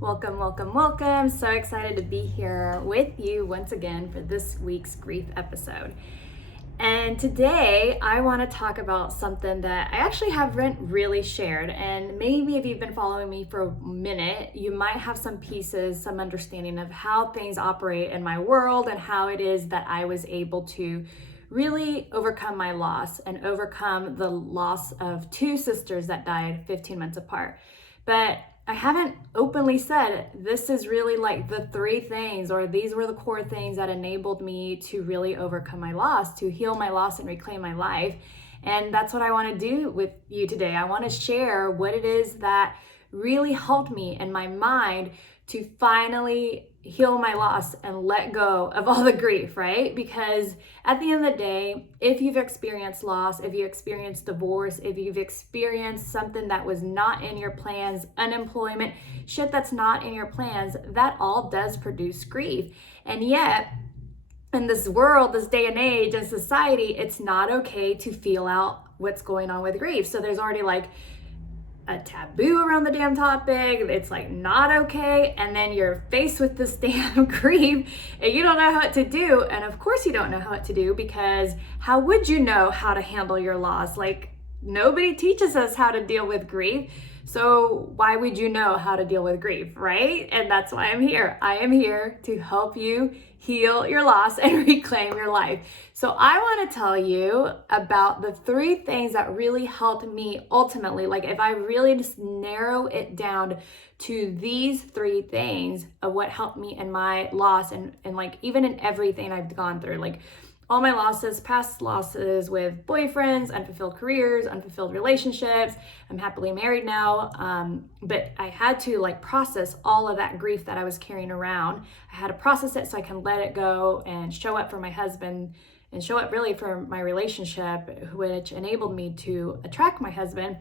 Welcome, welcome, welcome. So excited to be here with you once again for this week's grief episode. And today I want to talk about something that I actually haven't really shared. And maybe if you've been following me for a minute, you might have some pieces, some understanding of how things operate in my world and how it is that I was able to really overcome my loss and overcome the loss of two sisters that died 15 months apart. But I haven't openly said this is really like the three things, or these were the core things that enabled me to really overcome my loss, to heal my loss and reclaim my life. And that's what I want to do with you today. I want to share what it is that really helped me in my mind to finally heal my loss and let go of all the grief, right? Because at the end of the day, if you've experienced loss, if you experienced divorce, if you've experienced something that was not in your plans, unemployment, shit that's not in your plans, that all does produce grief. And yet, in this world, this day and age, and society, it's not okay to feel out what's going on with grief. So there's already like a taboo around the damn topic. It's like not okay. And then you're faced with this damn grief and you don't know what to do. And of course you don't know what to do, because how would you know how to handle your loss? Like, nobody teaches us how to deal with grief. So why would you know how to deal with grief, right? And that's why I'm here. I am here to help you heal your loss and reclaim your life. So I want to tell you about the three things that really helped me ultimately. Like, if I really just narrow it down to these three things of what helped me in my loss and like even in everything I've gone through, like all my losses, past losses with boyfriends, unfulfilled careers, unfulfilled relationships. I'm happily married now, but I had to like process all of that grief that I was carrying around. I had to process it so I can let it go and show up for my husband and show up really for my relationship, which enabled me to attract my husband.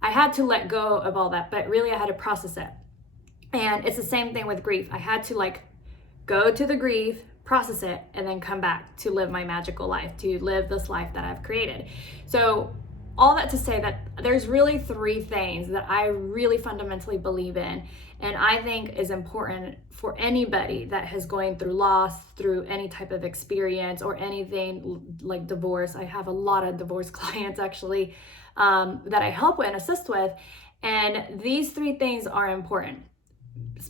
I had to let go of all that, but really I had to process it. And it's the same thing with grief. I had to like go to the grief, process it, and then come back to live my magical life, to live this life that I've created. So all that to say that there's really three things that I really fundamentally believe in, and I think is important for anybody that has going through loss, through any type of experience or anything like divorce. I have a lot of divorce clients actually that I help with and assist with, and these three things are important.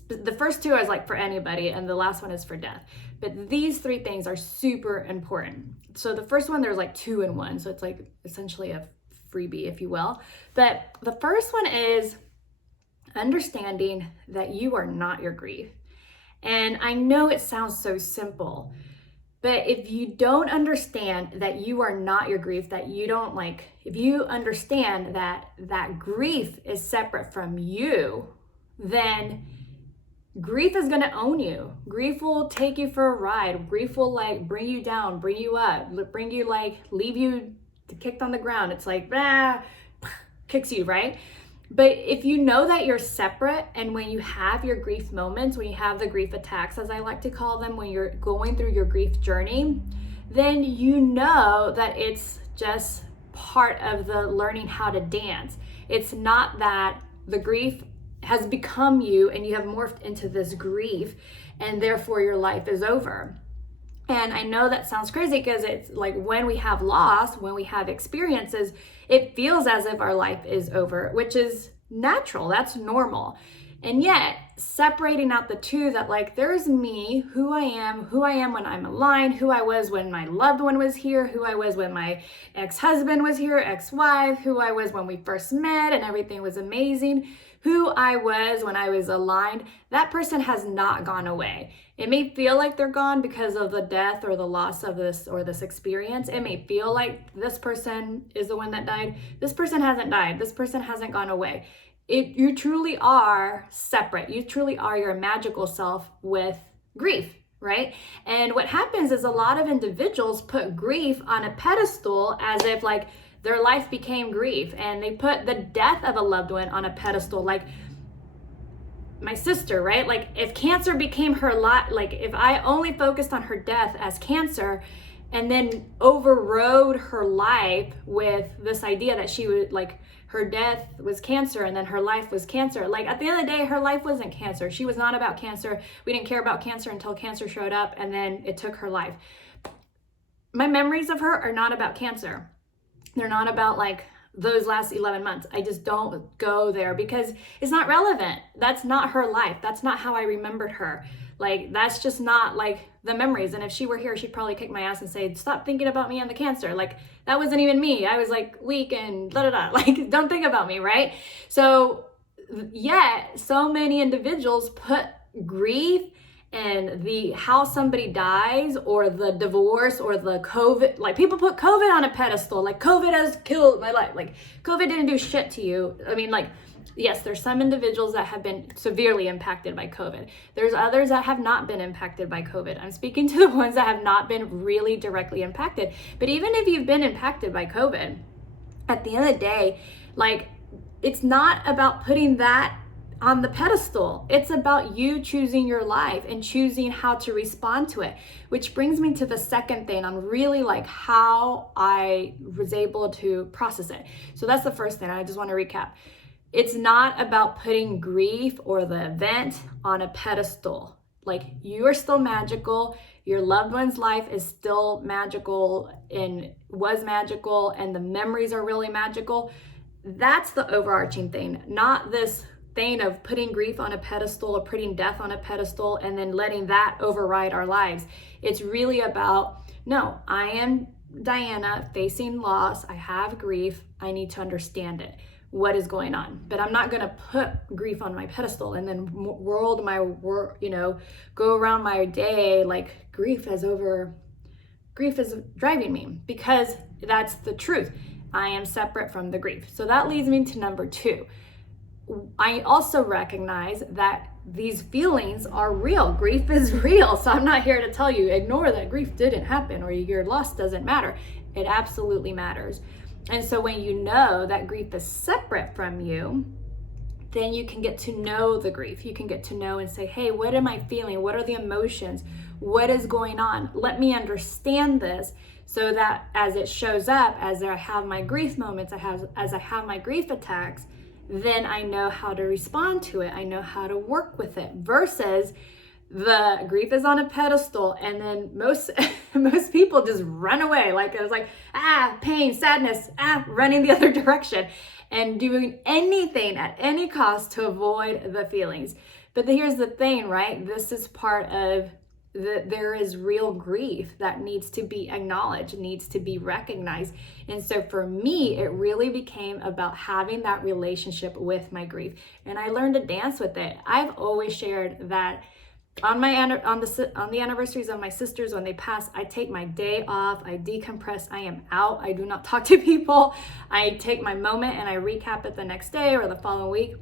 The first two is like for anybody, and the last one is for death. But these three things are super important. So the first one, there's like two in one. So it's like essentially a freebie, if you will. But the first one is understanding that you are not your grief. And I know it sounds so simple, but if you don't understand that you are not your grief, that you don't like, if you understand that that grief is separate from you, then grief is going to own you. Grief will take you for a ride. Grief will like bring you down, bring you up, bring you like, leave you kicked on the ground. It's like, kicks you, right? But if you know that you're separate, and when you have your grief moments, when you have the grief attacks, as I like to call them, when you're going through your grief journey, then you know that it's just part of the learning how to dance. It's not that the grief has become you and you have morphed into this grief and therefore your life is over. And I know that sounds crazy, because it's like when we have loss, when we have experiences, it feels as if our life is over, which is natural, that's normal. And yet separating out the two, that like there's me, who I am when I'm aligned, who I was when my loved one was here, who I was when my ex-husband was here, ex-wife, who I was when we first met and everything was amazing, who I was when I was aligned. That person has not gone away. It may feel like they're gone because of the death or the loss of this or this experience. It may feel like this person is the one that died. This person hasn't died. This person hasn't gone away. You truly are separate. You truly are your magical self with grief, right? And what happens is a lot of individuals put grief on a pedestal as if like their life became grief, and they put the death of a loved one on a pedestal. Like my sister, right? Like if cancer became her lot, like if I only focused on her death as cancer and then overrode her life with this idea that she would like her death was cancer and then her life was cancer. Like at the end of the day, her life wasn't cancer. She was not about cancer. We didn't care about cancer until cancer showed up and then it took her life. My memories of her are not about cancer. They're not about like those last 11 months. I just don't go there because it's not relevant. That's not her life. That's not how I remembered her. Like, that's just not like the memories. And if she were here, she'd probably kick my ass and say, stop thinking about me and the cancer. Like, that wasn't even me. I was like weak and da da da. Like, don't think about me, right? So, yet, so many individuals put grief and the how somebody dies or the divorce or the COVID, like people put COVID on a pedestal, like COVID has killed my life. Like, COVID didn't do shit to you. I mean, like, yes, there's some individuals that have been severely impacted by COVID. There's others that have not been impacted by COVID. I'm speaking to the ones that have not been really directly impacted. But even if you've been impacted by COVID, at the end of the day, like, it's not about putting that on the pedestal. It's about you choosing your life and choosing how to respond to it, which brings me to the second thing on really like how I was able to process it. So that's the first thing. I just want to recap. It's not about putting grief or the event on a pedestal. Like, you are still magical. Your loved one's life is still magical and was magical, and the memories are really magical. That's the overarching thing, not this thing of putting grief on a pedestal or putting death on a pedestal and then letting that override our lives. It's really about, no, I am Diana facing loss. I have grief. I need to understand it. What is going on? But I'm not going to put grief on my pedestal and then go around my day like grief is driving me, because that's the truth. I am separate from the grief. So that leads me to number 2. I also recognize that these feelings are real. Grief is real. So I'm not here to tell you, ignore that grief didn't happen or your loss doesn't matter. It absolutely matters. And so when you know that grief is separate from you, then you can get to know the grief. You can get to know and say, hey, what am I feeling? What are the emotions? What is going on? Let me understand this so that as it shows up, as I have my grief moments, as I have my grief attacks, then I know how to respond to it. I know how to work with it, versus the grief is on a pedestal and then most people just run away. Like, it was like, pain, sadness, running the other direction and doing anything at any cost to avoid the feelings. But here's the thing, right? This is part of there is real grief that needs to be acknowledged, needs to be recognized. And so for me, it really became about having that relationship with my grief. And I learned to dance with it. I've always shared that on the anniversaries of my sisters, when they pass, I take my day off, I decompress, I am out, I do not talk to people, I take my moment and I recap it the next day or the following week.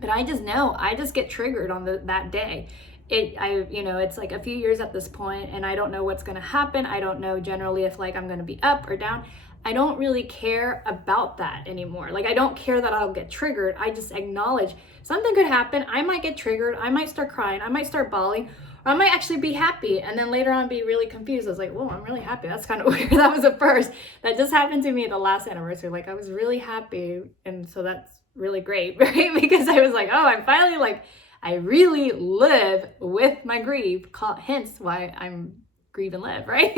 But I just know, I just get triggered on that day. It's like a few years at this point and I don't know what's going to happen. I don't know generally if like I'm going to be up or down. I don't really care about that anymore. Like, I don't care that I'll get triggered. I just acknowledge something could happen. I might get triggered. I might start crying. I might start bawling. Or I might actually be happy. And then later on be really confused. I was like, whoa, I'm really happy. That's kind of weird. That was a first. That just happened to me the last anniversary. Like, I was really happy. And so that's really great, right? Because I was like, oh, I'm finally like, I really live with my grief. Hence why I'm grieve and live, right?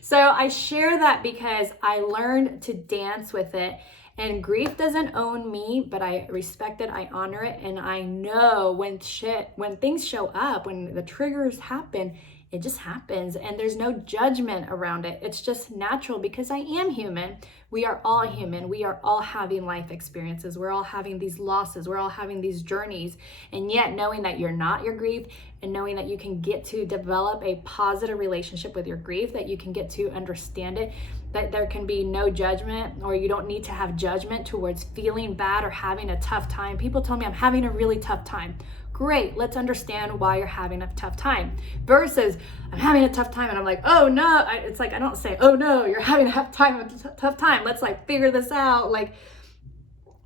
So I share that because I learned to dance with it, and grief doesn't own me, but I respect it, I honor it, and I know when things show up, when the triggers happen, it just happens, and there's no judgment around it. It's just natural because I am human. We are all human. We are all having life experiences. We're all having these losses. We're all having these journeys. And yet knowing that you're not your grief and knowing that you can get to develop a positive relationship with your grief, that you can get to understand it, that there can be no judgment, or you don't need to have judgment towards feeling bad or having a tough time. People tell me I'm having a really tough time. Great, let's understand why you're having a tough time. Versus, I'm having a tough time and I'm like, oh no. It's like, I don't say, oh no, you're having a tough time. Let's like figure this out. Like,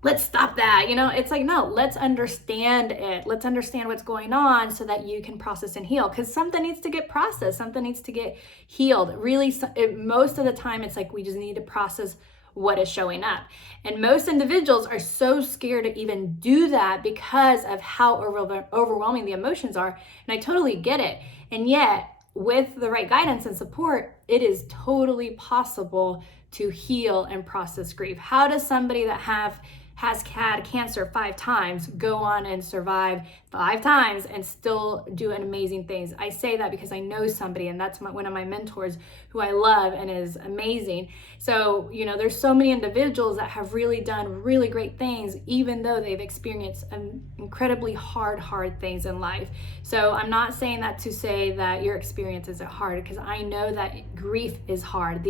let's stop that. It's like, no, let's understand it. Let's understand what's going on so that you can process and heal. Because something needs to get processed. Something needs to get healed. Really, most of the time, it's like we just need to process what is showing up. And most individuals are so scared to even do that because of how overwhelming the emotions are. And I totally get it. And yet, with the right guidance and support, it is totally possible to heal and process grief. How does somebody that has had cancer 5 times go on and survive 5 times and still do amazing things? I say that because I know somebody, and that's one of my mentors who I love and is amazing. So, there's so many individuals that have really done really great things, even though they've experienced incredibly hard things in life. So I'm not saying that to say that your experience isn't hard, because I know that grief is hard.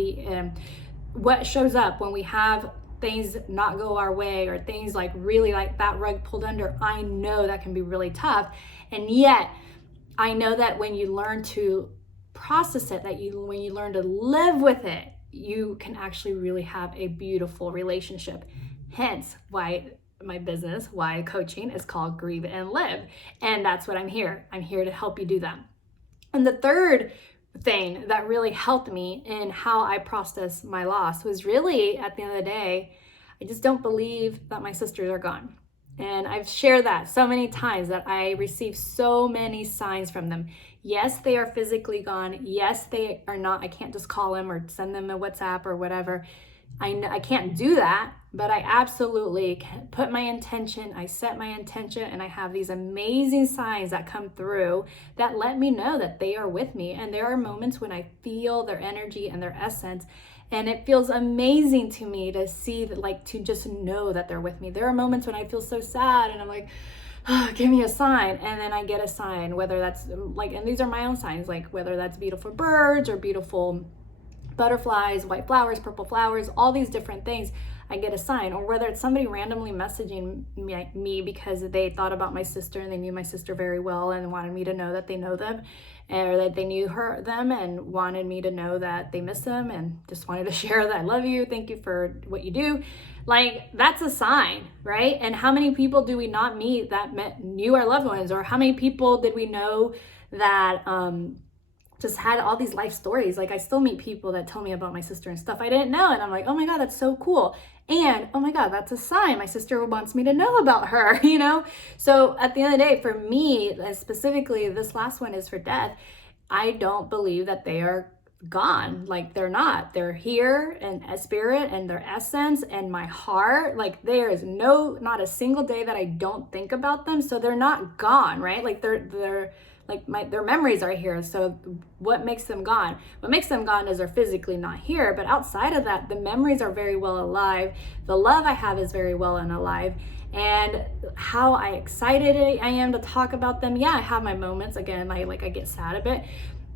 What shows up when we have things not go our way, or things like really like that rug pulled under, I know that can be really tough. And yet I know that when you learn to process it, when you learn to live with it, you can actually really have a beautiful relationship. Hence why my business, why coaching, is called Grieve and Live. And that's what I'm here to help you do that. And the third thing that really helped me in how I processed my loss was really, at the end of the day, I just don't believe that my sisters are gone. And I've shared that so many times, that I receive so many signs from them. Yes, they are physically gone. Yes, they are not. I can't just call them or send them a WhatsApp or whatever. I can't do that, but I absolutely can put my intention, I set my intention, and I have these amazing signs that come through that let me know that they are with me. And there are moments when I feel their energy and their essence, and it feels amazing to me to see that, like, to just know that they're with me. There are moments when I feel so sad and I'm like, oh, give me a sign. And then I get a sign, whether that's like, and these are my own signs, like whether that's beautiful birds or beautiful butterflies, white flowers, purple flowers, all these different things, I get a sign. Or whether it's somebody randomly messaging me because they thought about my sister and they knew my sister very well and wanted me to know that they know them, or that they knew them and wanted me to know that they miss them and just wanted to share that I love you, thank you for what you do. Like, that's a sign, right? And how many people do we not meet that knew our loved ones? Or how many people did we know that just had all these life stories? Like, I still meet people that tell me about my sister and stuff I didn't know, and I'm like, oh my God, that's so cool. And oh my God, that's a sign my sister wants me to know about her, So at the end of the day, for me, specifically, this last one is for death. I don't believe that they are gone. Like, they're not. They're here in spirit and their essence and my heart. Like, there is not a single day that I don't think about them. So they're not gone, right? Like, they're like their memories are here. So what makes them gone? What makes them gone is they're physically not here. But outside of that, the memories are very well alive. The love I have is very well and alive. And how excited I am to talk about them. Yeah, I have my moments. Again, I get sad a bit.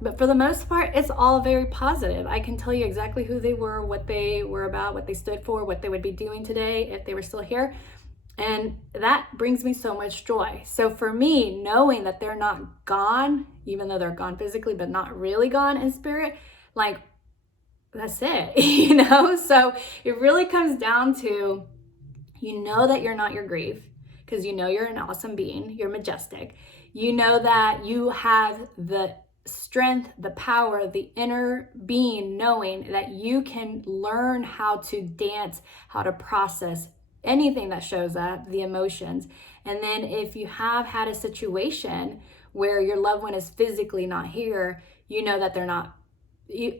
But for the most part, it's all very positive. I can tell you exactly who they were, what they were about, what they stood for, what they would be doing today if they were still here. And that brings me so much joy. So for me, knowing that they're not gone, even though they're gone physically, but not really gone in spirit, like, that's it, So it really comes down to, that you're not your grief, because you're an awesome being, you're majestic. You know that you have the strength, the power, the inner being, knowing that you can learn how to dance, how to process anything that shows up, the emotions. And then if you have had a situation where your loved one is physically not here, that they're not,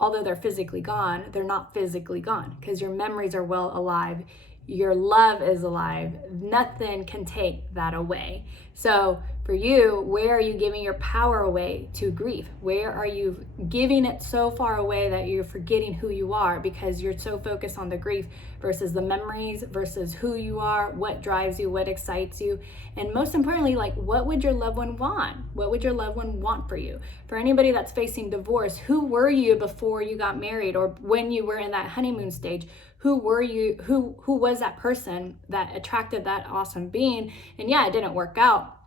although they're physically gone, they're not physically gone, because your memories are well alive. Your love is alive. Nothing can take that away. So for you, where are you giving your power away to grief? Where are you giving it so far away that you're forgetting who you are, because you're so focused on the grief versus the memories, versus who you are, what drives you, what excites you, and most importantly, like, what would your loved one want? What would your loved one want for you? For anybody that's facing divorce, who were you before you got married, or when you were in that honeymoon stage? Who were you? Who was that person that attracted that awesome being? And yeah, it didn't work out,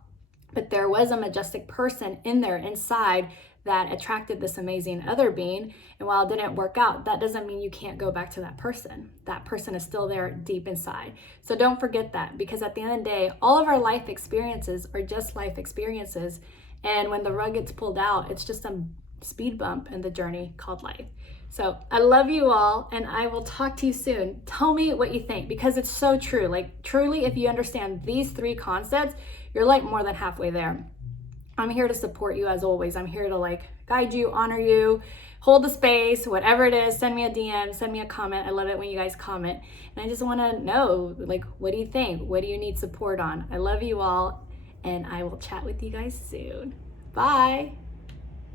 but there was a majestic person in there inside that attracted this amazing other being. And while it didn't work out, that doesn't mean you can't go back to that person. That person is still there deep inside. So don't forget that, because at the end of the day, all of our life experiences are just life experiences. And when the rug gets pulled out, it's just a speed bump in the journey called life. So I love you all, and I will talk to you soon. Tell me what you think, because it's so true. Like, truly, if you understand these 3 concepts, you're like more than halfway there. I'm here to support you as always. I'm here to like guide you, honor you, hold the space, whatever it is. Send me a DM, send me a comment. I love it when you guys comment. And I just want to know, like, what do you think? What do you need support on? I love you all, and I will chat with you guys soon. Bye.